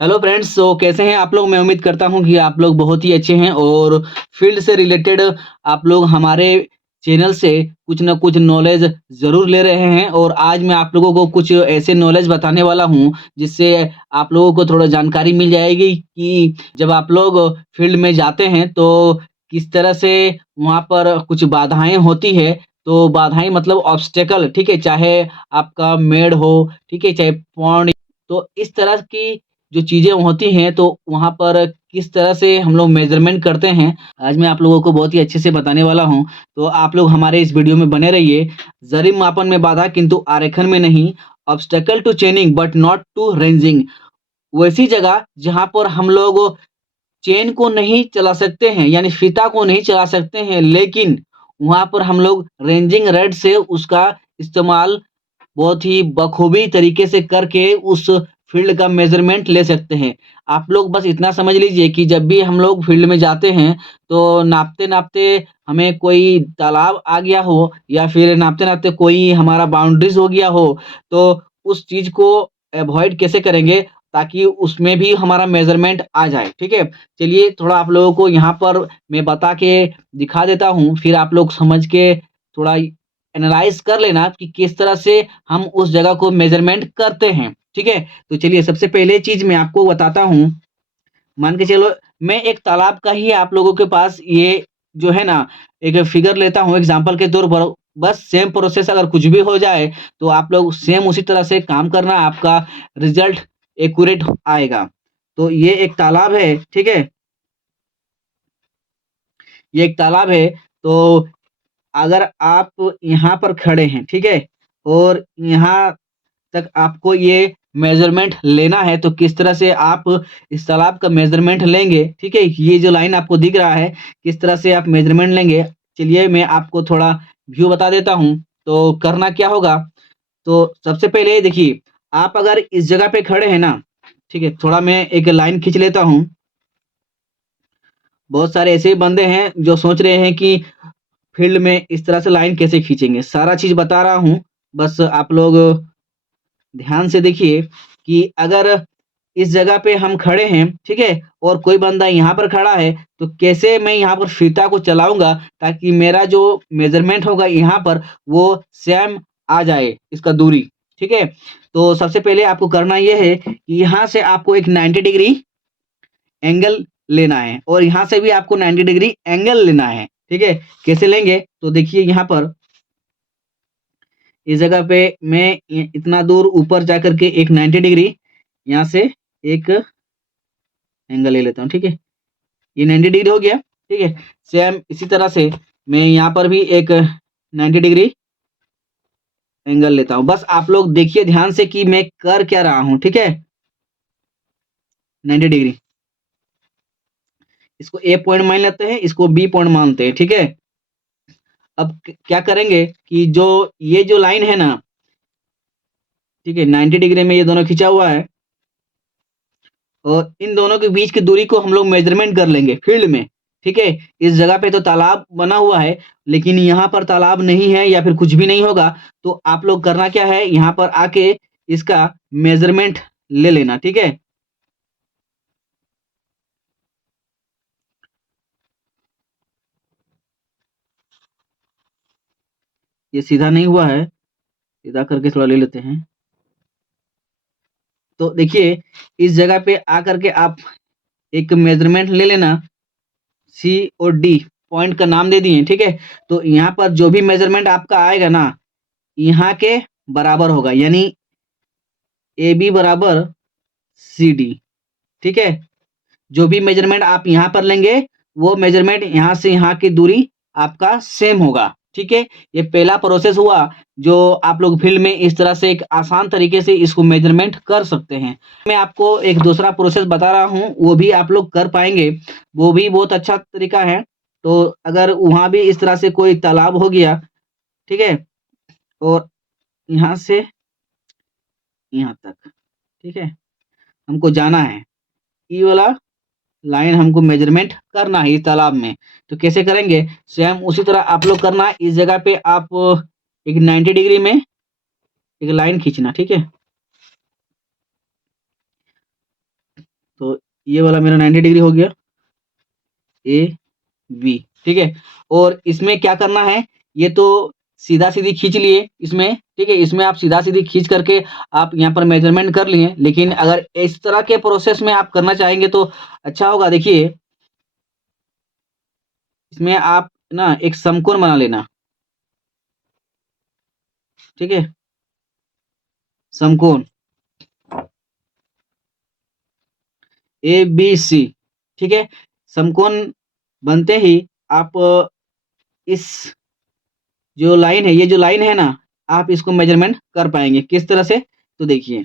Hello friends, तो कैसे हैं आप लोग? मैं उम्मीद करता हूं कि आप लोग बहुत ही अच्छे हैं और फील्ड से रिलेटेड आप लोग हमारे चैनल से कुछ ना कुछ नॉलेज ज़रूर ले रहे हैं। और आज मैं आप लोगों को कुछ ऐसे नॉलेज बताने वाला हूं जिससे आप लोगों को थोड़ा जानकारी मिल जाएगी कि जब आप लोग फील्ड में जाते हैं तो किस तरह से वहाँ पर कुछ बाधाएँ होती है। तो बाधाएँ मतलब ऑब्स्टेकल, ठीक है? चाहे आपका मेड़ हो, ठीक है? चाहे पौंड, तो इस तरह की जो चीज़ें होती हैं, तो वहाँ पर किस तरह से हम लोग मेज़रमेंट करते हैं, आज मैं आप लोगों को बहुत ही अच्छे से बताने वाला हूँ। तो आप लोग हमारे इस वीडियो में बने रहिए। ज़रीब मापन में बाधा किंतु आरेखन में नहीं, obstacle to chaining but not to ranging. वैसी जगह जहाँ पर हम लोग चेन को नहीं चला सकते हैं, यानी फीता को नहीं चला सकते हैं, लेकिन वहाँ पर हम लोग रेंजिंग रेड से उसका इस्तेमाल बहुत ही बखूबी तरीके से करके उस फील्ड का मेज़रमेंट ले सकते हैं। आप लोग बस इतना समझ लीजिए कि जब भी हम लोग फील्ड में जाते हैं, तो नापते-नापते हमें कोई तालाब आ गया हो या फिर नापते-नापते कोई हमारा बाउंड्रीज़ हो गया हो, तो उस चीज़ को अवॉइड कैसे करेंगे ताकि उसमें भी हमारा मेज़रमेंट आ जाए, ठीक है? चलिए थोड़ा आप लोगों को यहाँ पर मैं बता के दिखा देता हूँ, फिर आप लोग समझ के थोड़ा एनालाइज़ कर लेना कि किस तरह से हम उस जगह को मेज़रमेंट करते हैं, ठीक है? तो चलिए सबसे पहले चीज़ मैं आपको बताता हूँ, मान के चलो मैं एक तालाब का ही आप लोगों के पास ये जो है ना, एक फिगर लेता हूँ एग्ज़ाम्पल के तौर पर, बस सेम प्रोसेस अगर कुछ भी हो जाए, तो आप लोग सेम उसी तरह से काम करना, आपका रिज़ल्ट एक्यूरेट आएगा। तो ये एक तालाब है, ठीक है? ये एक तालाब है, तो अगर आप यहाँ पर खड़े हैं, ठीक है? और यहाँ तक आपको ये मेज़रमेंट लेना है, तो किस तरह से आप इस तालाब का मेज़रमेंट लेंगे, ठीक है? ये जो लाइन आपको दिख रहा है, किस तरह से आप मेज़रमेंट लेंगे, चलिए मैं आपको थोड़ा व्यू बता देता हूँ। तो करना क्या होगा, तो सबसे पहले देखिए, आप अगर इस जगह पे खड़े हैं ना, ठीक है? थोड़ा मैं एक लाइन खींच लेता हूँ। बहुत सारे ऐसे बंदे हैं जो सोच रहे हैं कि फील्ड में इस तरह से लाइन कैसे खींचेंगे, सारा चीज़ बता रहा हूँ, बस आप लोग ध्यान से देखिए कि अगर इस जगह पे हम खड़े हैं, ठीक है? और कोई बंदा यहाँ पर खड़ा है, तो कैसे मैं यहाँ पर फीता को चलाऊँगा ताकि मेरा जो मेज़रमेंट होगा यहाँ पर, वो सेम आ जाए इसका दूरी, ठीक है? तो सबसे पहले आपको करना ये है कि यहाँ से आपको एक 90 डिग्री एंगल लेना है और यहाँ से भी आपको 90 डिग्री एंगल लेना है, ठीक है? कैसे लेंगे? तो देखिए यहाँ पर इस जगह पे मैं इतना दूर ऊपर जाकर के एक 90 डिग्री यहाँ से एक एंगल ले लेता हूँ, ठीक है? ये 90 डिग्री हो गया, ठीक है? सेम इसी तरह से मैं यहाँ पर भी एक 90 डिग्री एंगल लेता हूँ। बस आप लोग देखिए ध्यान से कि मैं कर क्या रहा हूँ, ठीक है? 90 डिग्री। इसको ए पॉइंट मान लेते हैं, इसको बी पॉइंट मानते हैं, ठीक है? अब क्या करेंगे कि जो ये जो लाइन है ना, ठीक है? 90 डिग्री में ये दोनों खिंचा हुआ है और इन दोनों के बीच की दूरी को हम लोग मेज़रमेंट कर लेंगे फील्ड में, ठीक है? इस जगह पे तो तालाब बना हुआ है, लेकिन यहाँ पर तालाब नहीं है या फिर कुछ भी नहीं होगा, तो आप लोग करना क्या है, यहाँ पर आके इसका मेज़रमेंट ले लेना, ठीक है? ये सीधा नहीं हुआ है, सीधा करके थोड़ा ले लेते हैं। तो देखिए, इस जगह पे आकर के आप एक मेज़रमेंट ले लेना, सी और डी पॉइंट का नाम दे दिए, ठीक है? तो यहाँ पर जो भी मेज़रमेंट आपका आएगा ना, यहाँ के बराबर होगा, यानी AB बराबर CD, ठीक है? जो भी मेज़रमेंट आप यहाँ पर लेंगे, वो मेज़रमेंट यहाँ से यहाँ की दूरी आपका सेम होगा, ठीक है? ये पहला प्रोसेस हुआ, जो आप लोग फील्ड में इस तरह से एक आसान तरीके से इसको मेज़रमेंट कर सकते हैं। मैं आपको एक दूसरा प्रोसेस बता रहा हूँ, वो भी आप लोग कर पाएँगे, वो भी बहुत अच्छा तरीका है। तो अगर वहाँ भी इस तरह से कोई तालाब हो गया, ठीक है? और यहाँ से यहाँ तक, ठीक है? हमको जाना है, ये वाला लाइन हमको मेज़रमेंट करना है इस तालाब में। तो कैसे करेंगे? सेम उसी तरह आप लोग करना है, इस जगह पे आप एक 90 डिग्री में एक लाइन खींचना, ठीक है? तो ये वाला मेरा 90 डिग्री हो गया, ए बी, ठीक है। और इसमें क्या करना है, ये तो सीधा सीधी खींच लिए इसमें, ठीक है। इसमें आप सीधा सीधी खींच करके आप यहाँ पर मेजरमेंट कर लिए, लेकिन अगर इस तरह के प्रोसेस में आप करना चाहेंगे तो अच्छा होगा। देखिए, इसमें आप ना एक समकोण बना लेना, ठीक है, समकोण ए बी सी, ठीक है। समकोण बनते ही आप इस जो लाइन है, ये जो लाइन है ना, आप इसको मेजरमेंट कर पाएंगे किस तरह से। तो देखिए,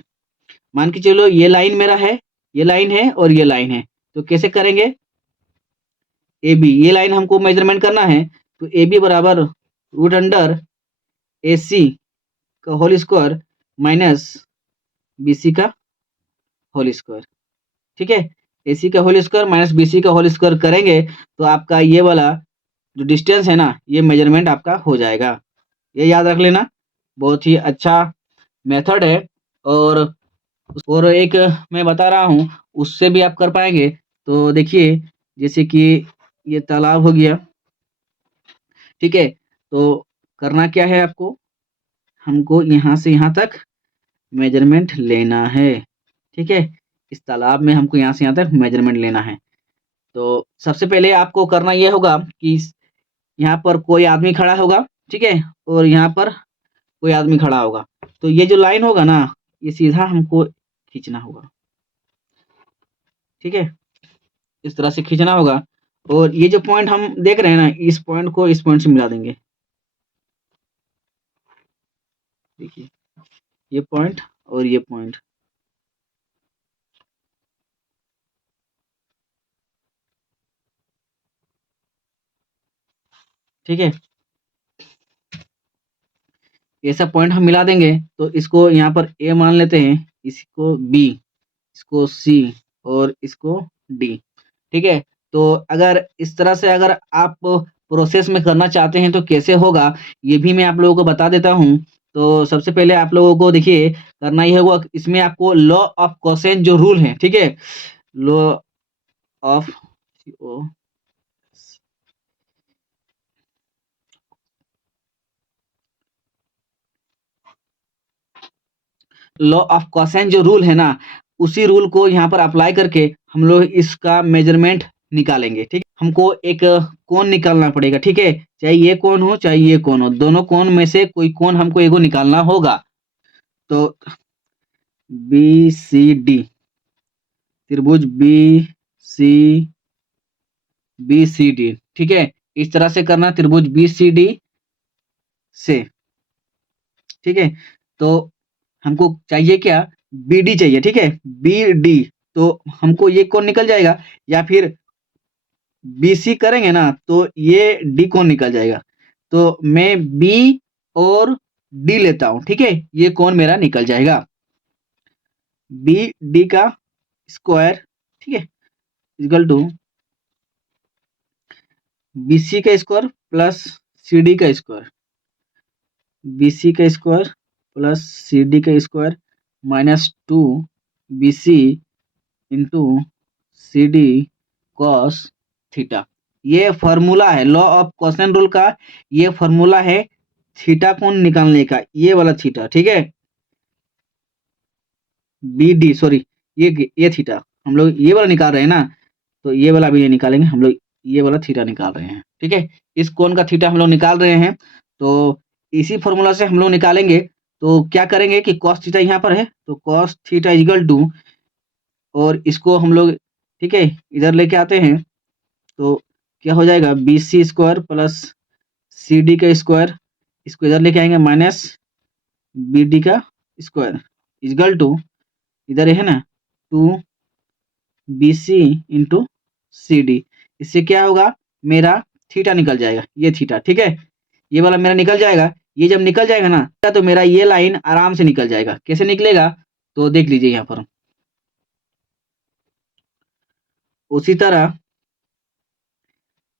मान के चलो ये लाइन मेरा है, ये लाइन है और ये लाइन है, तो कैसे करेंगे, ए बी, ये लाइन हमको मेजरमेंट करना है, तो ए बी बराबर रूट अंडर ए सी का whole square minus B C का होल स्क्वायर, ठीक है। ए सी का whole square minus B C का होल स्क्वायर करेंगे तो आपका ये वाला जो डिस्टेंस है ना, ये मेजरमेंट आपका हो जाएगा। ये याद रख लेना, बहुत ही अच्छा मेथड है। और एक मैं बता रहा हूँ, उससे भी आप कर पाएंगे। तो देखिए, जैसे कि ये तालाब हो गया, ठीक है। तो करना क्या है आपको, हमको यहाँ से यहाँ तक मेजरमेंट लेना है, ठीक है। इस तालाब में हमको यहाँ से यहाँ तक मेजरमेंट लेना है। तो सबसे पहले आपको करना ये होगा कि यहाँ पर कोई आदमी खड़ा होगा, ठीक है, और यहाँ पर कोई आदमी खड़ा होगा। तो ये जो लाइन होगा ना, ये सीधा हमको खींचना होगा, ठीक है, इस तरह से खींचना होगा। और ये जो पॉइंट हम देख रहे हैं ना, इस पॉइंट को इस पॉइंट से मिला देंगे। देखिए, ये पॉइंट और ये पॉइंट, ठीक है। ऐसा पॉइंट हम मिला देंगे तो इसको यहाँ पर ए मान लेते हैं, इसको बी, इसको सी और इसको डी, ठीक है। तो अगर इस तरह से अगर आप प्रोसेस में करना चाहते हैं तो कैसे होगा, ये भी मैं आप लोगों को बता देता हूँ। तो सबसे पहले आप लोगों को देखिए करना ये होगा, इसमें आपको लॉ ऑफ कोसेन जो रूल है, ठीक है, लॉ ऑफ लॉ ऑफ कोसेन जो रूल है ना, उसी रूल को यहाँ पर अप्लाई करके हम लोग इसका मेजरमेंट निकालेंगे, ठीक है। हमको एक कोण निकालना पड़ेगा, ठीक है, चाहे ये कोण हो चाहे ये कोण हो, दोनों कोण में से कोई कोण हमको एगो निकालना होगा। तो बी सी डी, त्रिभुज सी बी सी डी, ठीक है, इस तरह से करना त्रिभुज बी सी डी से, ठीक है। तो हमको चाहिए क्या, बी डी चाहिए, ठीक है, बी डी। तो हमको ये कोण निकल जाएगा, या फिर बी सी करेंगे ना तो ये डी कोण निकल जाएगा। तो मैं बी और डी लेता हूं, ठीक है, ये कोण मेरा निकल जाएगा, बी डी का स्क्वायर, ठीक है, इक्वल टू बी सी का स्क्वायर प्लस सी डी का स्क्वायर, बी सी का स्क्वायर प्लस सी डी का square minus 2 B C into C D cos theta. ये फॉर्मूला है लॉ ऑफ कोसेन रूल का, ये फॉर्मूला है थीटा कोण निकालने का, ये वाला थीटा, ठीक है, बी डी सॉरी, ये थीटा हम लोग ये वाला निकाल रहे हैं ना, तो ये वाला भी ये निकालेंगे हम लोग, ये वाला थीटा निकाल रहे हैं, ठीक है। इस कोण का थीटा हम लोग निकाल रहे हैं, तो इसी फॉर्मूला से हम लोग निकालेंगे। तो क्या करेंगे कि कॉस थीटा यहाँ पर है, तो कॉस थीटा इक्वल टू, और इसको हम लोग, ठीक है, इधर लेके आते हैं, तो क्या हो जाएगा, B C square plus C D का स्क्वायर, इसको इधर लेके आएंगे माइनस बी डी का स्क्वायर इक्वल टू, इधर है ना, two B C into C D. इससे क्या होगा, मेरा थीटा निकल जाएगा, ये थीटा, ठीक है, ये वाला मेरा निकल जाएगा। ये जब निकल जाएगा ना तो मेरा ये लाइन आराम से निकल जाएगा। कैसे निकलेगा, तो देख लीजिए यहाँ पर, उसी तरह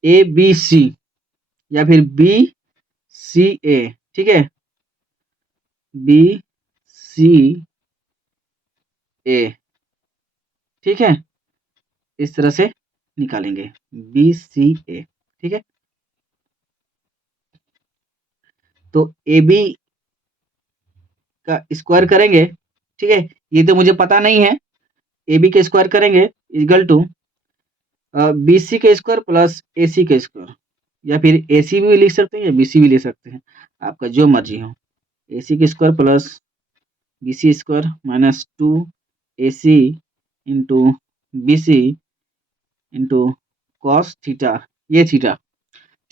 ए बी सी या फिर बी सी ए, ठीक है, बी सी ए, ठीक है, इस तरह से निकालेंगे BCA, ठीक है। तो AB का स्क्वायर करेंगे, ठीक है, ये तो मुझे पता नहीं है। AB का स्क्वायर करेंगे इक्वल टू BC का स्क्वायर प्लस AC का स्क्वायर, या फिर AC भी लिख सकते हैं या BC भी लिख सकते हैं, आपका जो मर्जी हो। AC का square plus BC square minus 2AC into BC into cos theta, ये थीटा,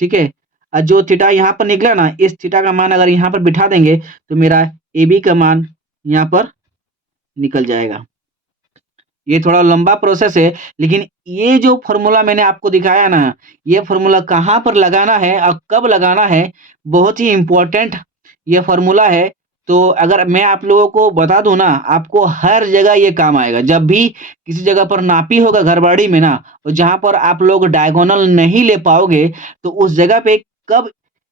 ठीक है। और जो थीटा यहाँ पर निकला ना, इस थीटा का मान अगर यहाँ पर बिठा देंगे तो मेरा AB का मान यहाँ पर निकल जाएगा। ये थोड़ा लंबा प्रोसेस है, लेकिन ये जो फॉर्मूला मैंने आपको दिखाया ना, ये फॉर्मूला कहाँ पर लगाना है और कब लगाना है, बहुत ही इम्पोर्टेंट ये फॉर्मूला है। तो अगर मैं आप लोगों को बता दूं ना, आपको हर जगह ये काम आएगा। जब भी किसी जगह पर नापी होगा घरबाड़ी में ना, और जहाँ पर आप लोग डायगोनल नहीं ले पाओगे, तो उस जगह पे कब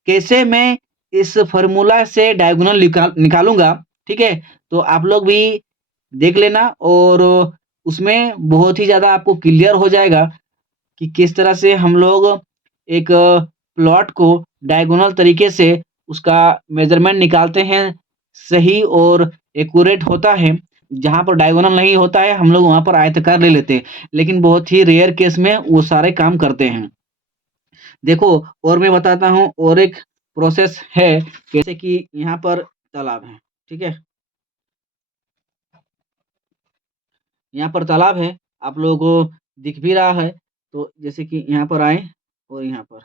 कैसे मैं इस फॉर्मूला से डायगोनल निकालूंगा, ठीक है। तो आप लोग भी देख लेना, और उसमें बहुत ही ज़्यादा आपको क्लियर हो जाएगा कि किस तरह से हम लोग एक प्लॉट को डायगोनल तरीके से उसका मेज़रमेंट निकालते हैं, सही और एक्यूरेट होता है। जहाँ पर डायगोनल नहीं होता है, हम लोग वहाँ पर आयताकार ले लेते हैं, लेकिन बहुत ही रेयर केस में वो सारे काम करते हैं। देखो, और मैं बताता हूँ, और एक प्रोसेस है, जैसे कि यहाँ पर तालाब है, ठीक है। यहाँ पर तालाब है, आप लोगों को दिख भी रहा है। तो जैसे कि यहाँ पर आए और यहाँ पर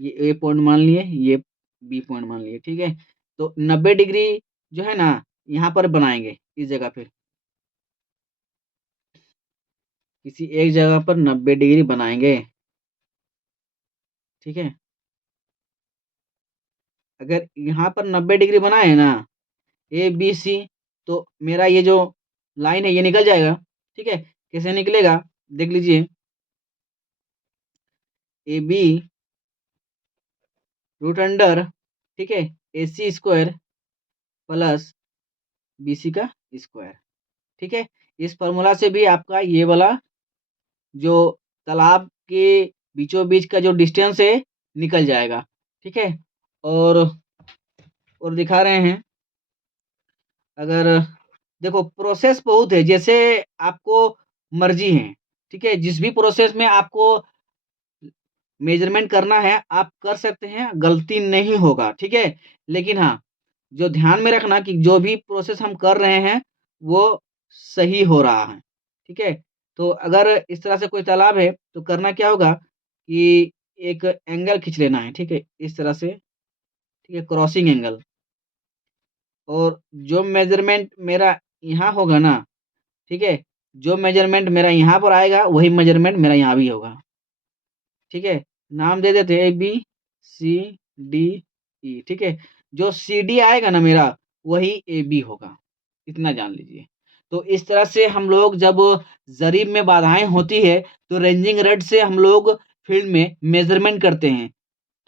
ये ए पॉइंट मान लिए, ये बी पॉइंट मान लिए, ठीक है। तो 90 डिग्री जो है ना, यहाँ पर बनाएंगे इस जगह पे, किसी एक जगह पर 90 डिग्री बनाएंगे, ठीक है। अगर यहाँ पर 90 डिग्री बनाए ना, ABC, तो मेरा ये जो लाइन है ये निकल जाएगा, ठीक है। कैसे निकलेगा देख लीजिए, AB रूट अंडर, ठीक है, AC स्क्वायर प्लस BC का स्क्वायर, ठीक है। इस फॉर्मूला से भी आपका ये वाला जो तालाब के बीचों बीच का जो डिस्टेंस है निकल जाएगा, ठीक है। और दिखा रहे हैं, अगर देखो प्रोसेस बहुत है, जैसे आपको मर्जी है, ठीक है। जिस भी प्रोसेस में आपको मेजरमेंट करना है आप कर सकते हैं, गलती नहीं होगा, ठीक है। लेकिन हाँ, जो ध्यान में रखना कि जो भी प्रोसेस हम कर रहे हैं वो सही हो रहा है, ठीक है। तो अगर इस तरह से कोई तालाब है तो करना क्या होगा कि एक एंगल खींच लेना है, ठीक है, इस तरह से, ठीक है, क्रॉसिंग एंगल। और जो मेजरमेंट मेरा यहाँ होगा ना, ठीक है, जो मेजरमेंट मेरा यहाँ पर आएगा वही मेजरमेंट मेरा यहाँ भी होगा, ठीक है। नाम दे देते हैं ABCDE, ठीक है। जो CD आएगा ना मेरा, वही AB होगा, इतना जान लीजिए। तो इस तरह से हम लोग जब ज़रीब में बाधाएँ होती है, तो रेंजिंग रेड से हम लोग फील्ड में मेज़रमेंट करते हैं।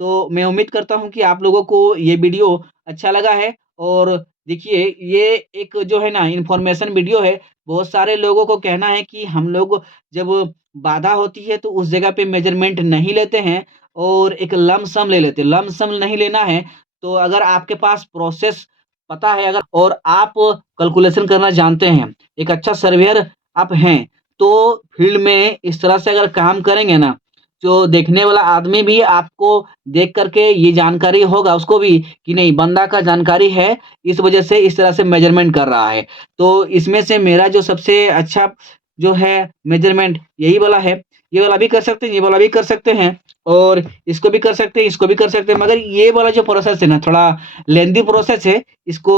तो मैं उम्मीद करता हूँ कि आप लोगों को ये वीडियो अच्छा लगा है। और देखिए, ये एक जो है ना इन्फॉर्मेशन वीडियो है। बहुत सारे लोगों को कहना है कि हम लोग जब बाधा होती है तो उस जगह पे मेजरमेंट नहीं लेते हैं और एक लम सम ले लेते हैं। लम सम नहीं लेना है, तो अगर आपके पास प्रोसेस पता है, अगर और आप कैलकुलेशन करना जानते हैं, एक अच्छा सर्वेयर आप हैं, तो फील्ड में इस तरह से अगर काम करेंगे ना, जो देखने वाला आदमी भी आपको देख करके ये जानकारी होगा उसको भी कि नहीं, बंदा का जानकारी है, इस वजह से इस तरह से मेजरमेंट कर रहा है। तो इसमें से मेरा जो सबसे अच्छा जो है मेजरमेंट यही वाला है। ये वाला भी कर सकते हैं, ये वाला भी कर सकते हैं, और इसको भी कर सकते हैं, इसको भी कर सकते हैं। मगर ये वाला जो प्रोसेस है ना, थोड़ा लेंदी प्रोसेस है। इसको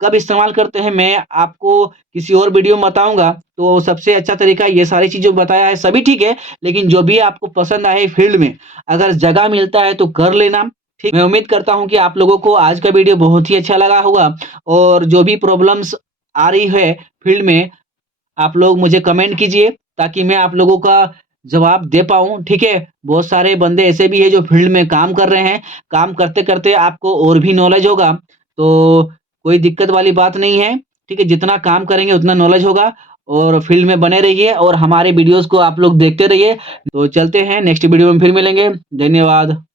कब इस्तेमाल करते हैं मैं आपको किसी और वीडियो में बताऊँगा। तो सबसे अच्छा तरीका ये सारी चीज़ें बताया है, सभी ठीक है, लेकिन जो भी आपको पसंद आए फील्ड में, अगर जगह मिलता है तो कर लेना, ठीक। मैं उम्मीद करता हूँ कि आप लोगों को आज का वीडियो बहुत ही अच्छा लगा होगा, और जो भी प्रॉब्लम्स आ रही है फील्ड में, आप लोग मुझे कमेंट कीजिए ताकि मैं आप लोगों का जवाब दे पाऊँ, ठीक है। बहुत सारे बंदे ऐसे भी हैं जो फील्ड में काम कर रहे हैं, काम करते-करते आपको और भी नॉलेज होगा, तो कोई दिक्कत वाली बात नहीं है, ठीक है। जितना काम करेंगे उतना नॉलेज होगा, और फील्ड में बने रहिए और हमारे वीडियोज़ को आप लोग देखते रहिए। तो चलते हैं, नेक्स्ट वीडियो में फिर मिलेंगे। धन्यवाद।